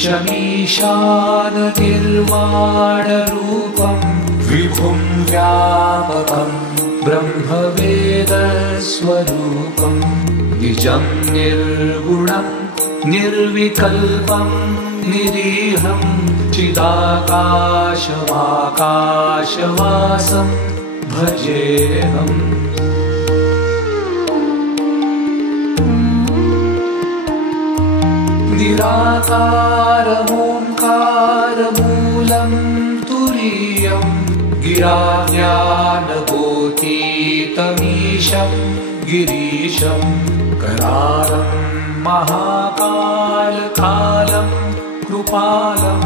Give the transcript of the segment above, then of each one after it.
ईशमीशाननिर्वाणरूपं विभुं व्यापकं ब्रह्मवेदस्वरूपं निजं निर्गुणं निर्विकल्पं निरीहं चिदाकाशमाकाशवासं भजेऽहम्। निराकारमोङ्कारमूलं तुरीयं गिराज्ञानगोतीतमीशं गिरीशं करालं महाकालकालं कृपालं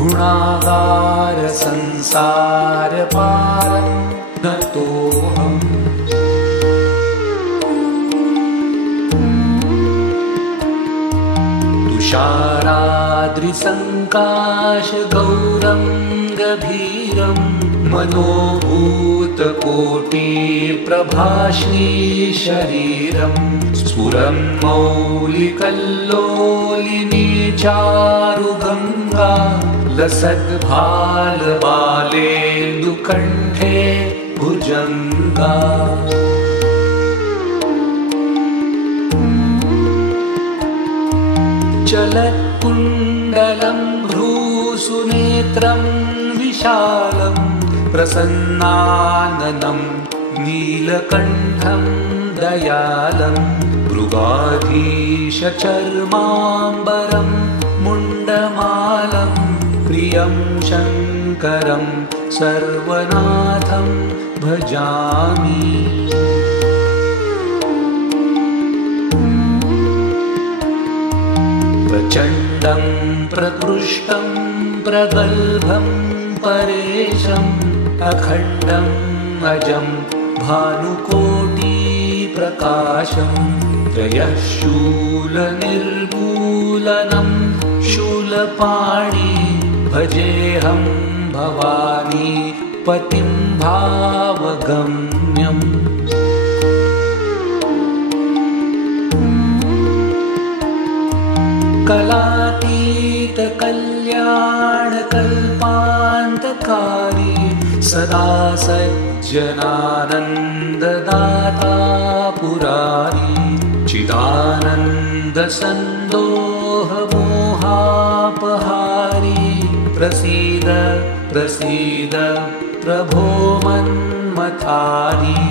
गुणागारसंसारपारं नतोऽहम्। तुषाराद्रिसङ्काशगौरं गभीरं मनोभूतकोटिप्रभाश्री शरीरं स्फुरं मौलिकल्लोलिनी चारुगङ्गा लसद्भालबालेन्दुकण्ठे भुजङ्गा। चलत्कुण्डलं भ्रूसुनेत्रं विशालं प्रसन्नाननं नीलकण्ठं दयालं भृगाधीशचर्माम्बरं मुण्डमालं प्रियं शङ्करं सर्वनाथं भजामि। प्रचण्डं प्रकृष्टं प्रगल्भं परेशम् अखण्डम् अजं भानुकोटिप्रकाशं त्रयः शूलनिर्मूलनं शूलपाणि भजेऽहं भवानी पतिं भावगम्यम्। कलातीतकल्याणकल्पान्तकारी सदा सज्जनानन्ददाता पुरारी चिदानन्दसन्दोहमोहापहारी प्रसीद प्रसीद प्रभो मन्मथारी।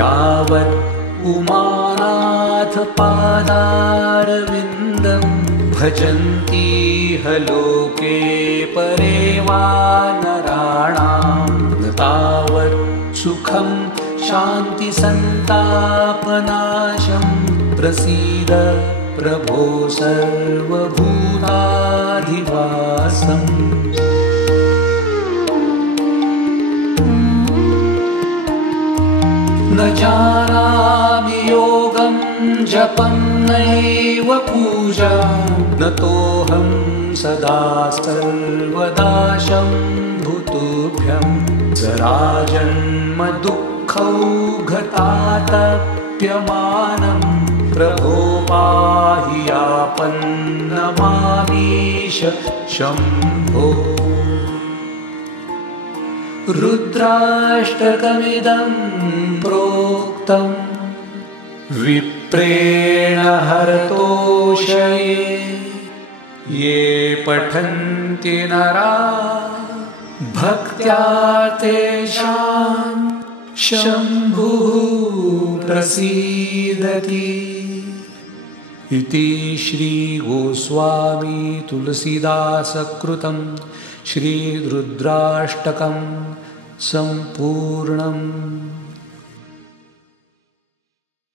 यावत् उमानाथपादारविन्दं भजन्ति लोके परे वा नराणां न तावत् सुखं शान्तिसन्तापनाशं प्रसीद प्रभो सर्वभूताधिवासम्। न जानामि योगं जपं नैव पूजा न तोऽहं सदा सर्वदा शम्भुतुभ्यं जराजन्म दुःखौघतातप्यमानं प्रभो पाहि आपन्नमामीश शम्भो। रुद्राष्टकमिदं प्रोक्तं विप्रेण हरतोषये ये पठन्ति नरा भक्त्या तेषां शम्भुः प्रसीदति। इति श्री गोस्वामी तुलसीदासकृतं श्री रुद्राष्टकं सम्पूर्णम्।